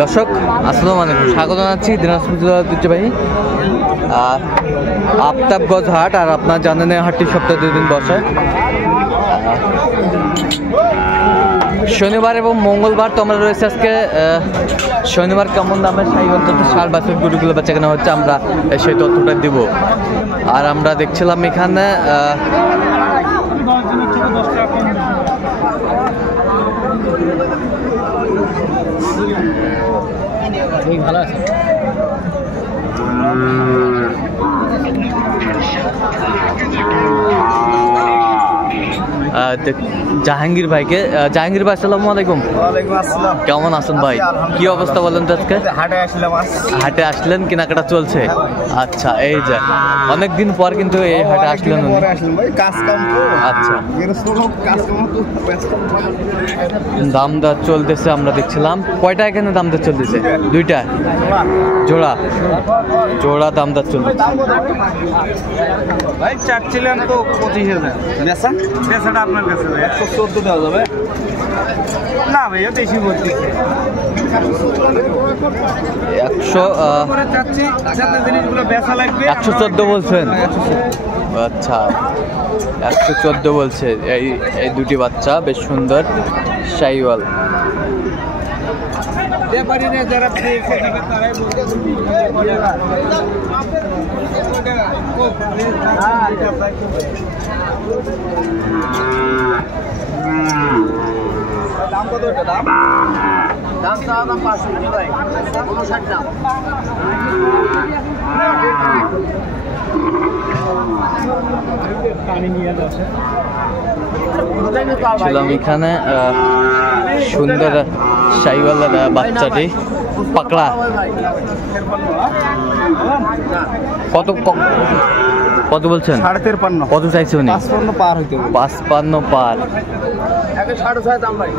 দর্শক আসসালামু আলাইকুম, স্বাগত জানাচ্ছি দিনাজপুর জেলার ঐতিহ্যবাহী আফতাবগঞ্জ হাট। আর আপনারা জানেন এই হাটটি সপ্তাহে 2 দিন বসে, শনিবার এবং মঙ্গলবার। তো আমরা রয়েছে আজকে শনিবার কেমন দামের সাইগঞ্জ সার বাছুর গরুগুলো বেচা কেনা হচ্ছে, আমরা সেই তথ্যটা দিব। আর আমরা দেখছিলাম এখানে ভালো আছে জাহাঙ্গীর ভাইকে। জাহাঙ্গীর ভাই আসসালামু আলাইকুম। ওয়ালাইকুম আসসালাম। কেমন আছেন ভাই? কি অবস্থা বলেন তো আজকে? হাটে আসলেন, কেনাকাটা চলছে? আচ্ছা, এই যে অনেকদিন পর কিন্তু এই হাটে আসলেন। আচ্ছা, দাম দর চলতেছে, আমরা দেখছিলাম। কয়টা এখানে দাম দর চলতেছে? 2টা জোড়া জোড়া দাম দর চলতেছে। ভাই চাচ্ছিলেন তো 25,000, বেচাটা আপনার কাছে 114 দেওয়া যাবে না ভাইয়া, বেশি বলছি। 114 বলছেন? আচ্ছা, 114 বলছে। এই দুটি বাচ্চা বেশ সুন্দর শাইওয়াল। যারা দাম কত? দাম দাম 500 ভাই, 59 দাম। ছিলাম এখানে সুন্দর শাইওয়ালের বাচ্চাটি পাকড়া। কত কত বলছেন? 53.5। কত চাইছে উনি? 55 পার হইতে। 55 পার। 6.5 দাম ভাই।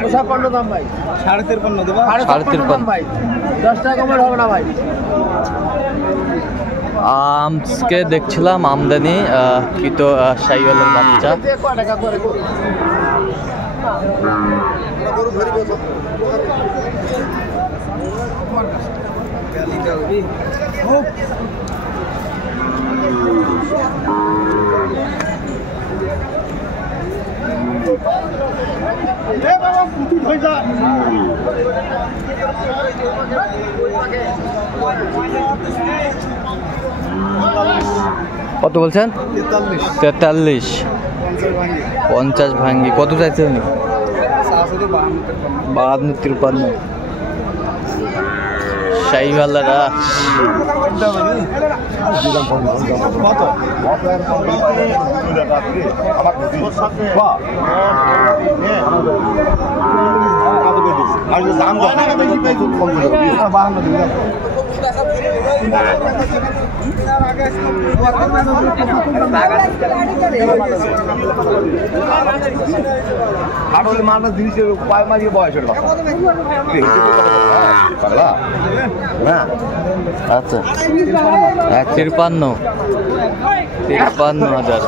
53 দাম ভাই। 53.5 দেবা? 53 ভাই। 10 টাকা কম হবে না ভাই। আজকে দেখছিলাম আমদানি কিন্তু শাইওয়ালের বাচ্চা। কত বলছেন? 43। 50 ভাঙ্গি। কত চাইছে উনি? 52-53। শাইওয়ালেরা জিনিসের পায় মাঝে বয়সের আচ্ছা, 53,000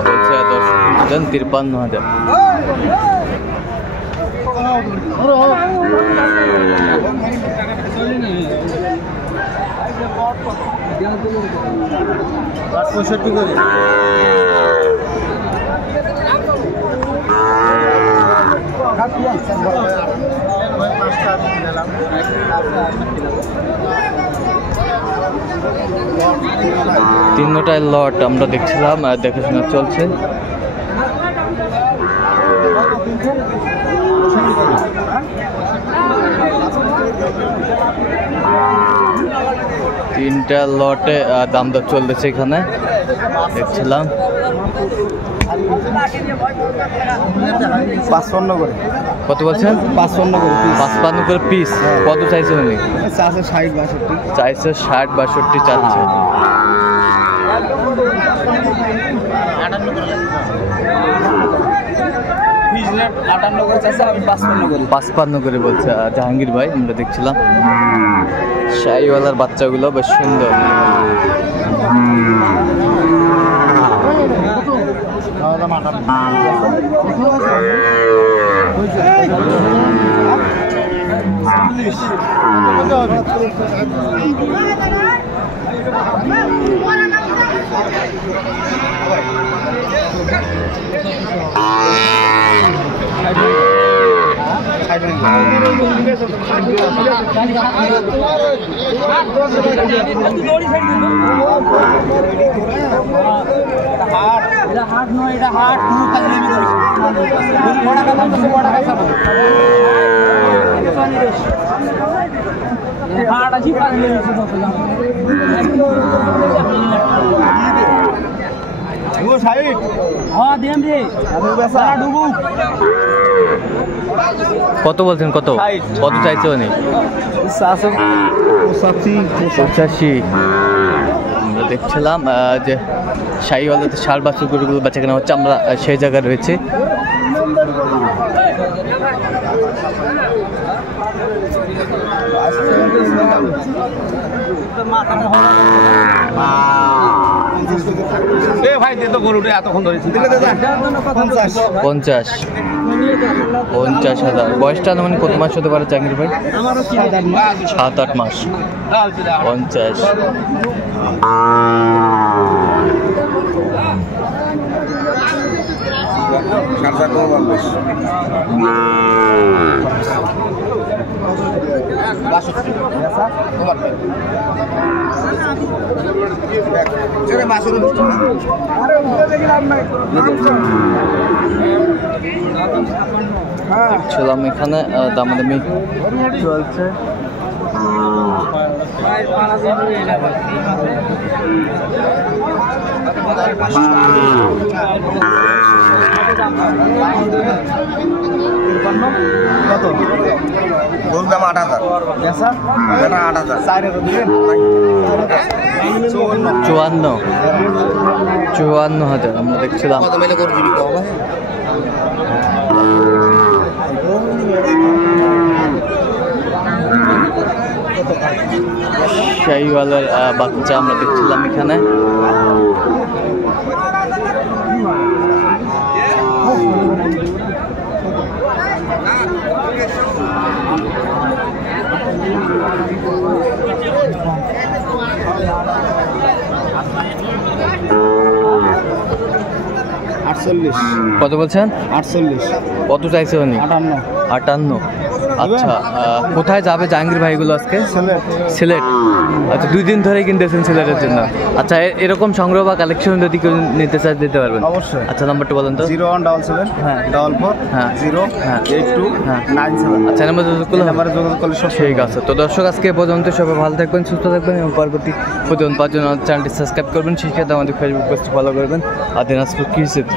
বলছে। 53,000। তিনটায় লট আমরা দেখছিলাম, দেখাশোনা চলছে। তিনটা লটে দাম দর চলতেছে এখানে দেখছিলাম। 55 করে। কত বলছেন? 55 করে। 55 করে পিস। কত চাইছে উনি? চাইছে 60-62। চাইছে 60-62 চাচ্ছে। 55 করে বলছে জাহাঙ্গীর ভাই। আমরা দেখছিলাম শাইওয়ালার বাচ্চাগুলো বেশ সুন্দর। হাট নয়, এটা হাট হাট আছে। কত বলছেন? কত কত চাইছে উনি? 85। আমরা দেখছিলাম যে শাহিওয়ালাতে ষাঁড় বাছুর গরুগুলো বেচা কেনা হচ্ছে, আমরা সেই জায়গায় রয়েছে। ভাই দে তো গরুটা এতক্ষণ ধরে 50,000। বয়সটা মানে কত মাস হতে পারে জাহাঙ্গীর ভাই? 7-8 মাস। 50। দেখছিলাম এখানে দামাদামি চলছে। কত? গরুর দাম 8,000। 8,000। 54,000 আমরা দেখছিলাম। শাহিওয়ালার বাচ্চা আমরা দেখছিলাম এখানে। কত বলছেন? 48। কত চাইছে উনি? 58। আচ্ছা, কোথায় যাবে জাহাঙ্গীর ভাইগুলো আজকে? সিলেট। আচ্ছা, 2 দিন ধরেই কিনতেছেন সিলেটের জন্য। আচ্ছা, এরকম সংগ্রহ বা কালেকশন যদি কেউ নিতে চায় দিতে পারবেন? অবশ্যই। আচ্ছা, নাম্বারটা বলেন তো। 0177 হ্যাঁ 44 হ্যাঁ 0 হ্যাঁ 82 হ্যাঁ 97। আচ্ছা, নাম্বার যোগাযোগ করলে সব ঠিক আছে। তো দর্শক, আজকে এ পর্যন্ত। সবাই ভালো থাকবেন, সুস্থ থাকবেন এবং পরবর্তী প্রতিদিন পাওয়ার জন্য চ্যানেলটি সাবস্ক্রাইব করবেন। সেই সাথে আমাদের ফেসবুক পেজটি ফলো করবেন। আর দিনাজপুর কৃষি চিত্র।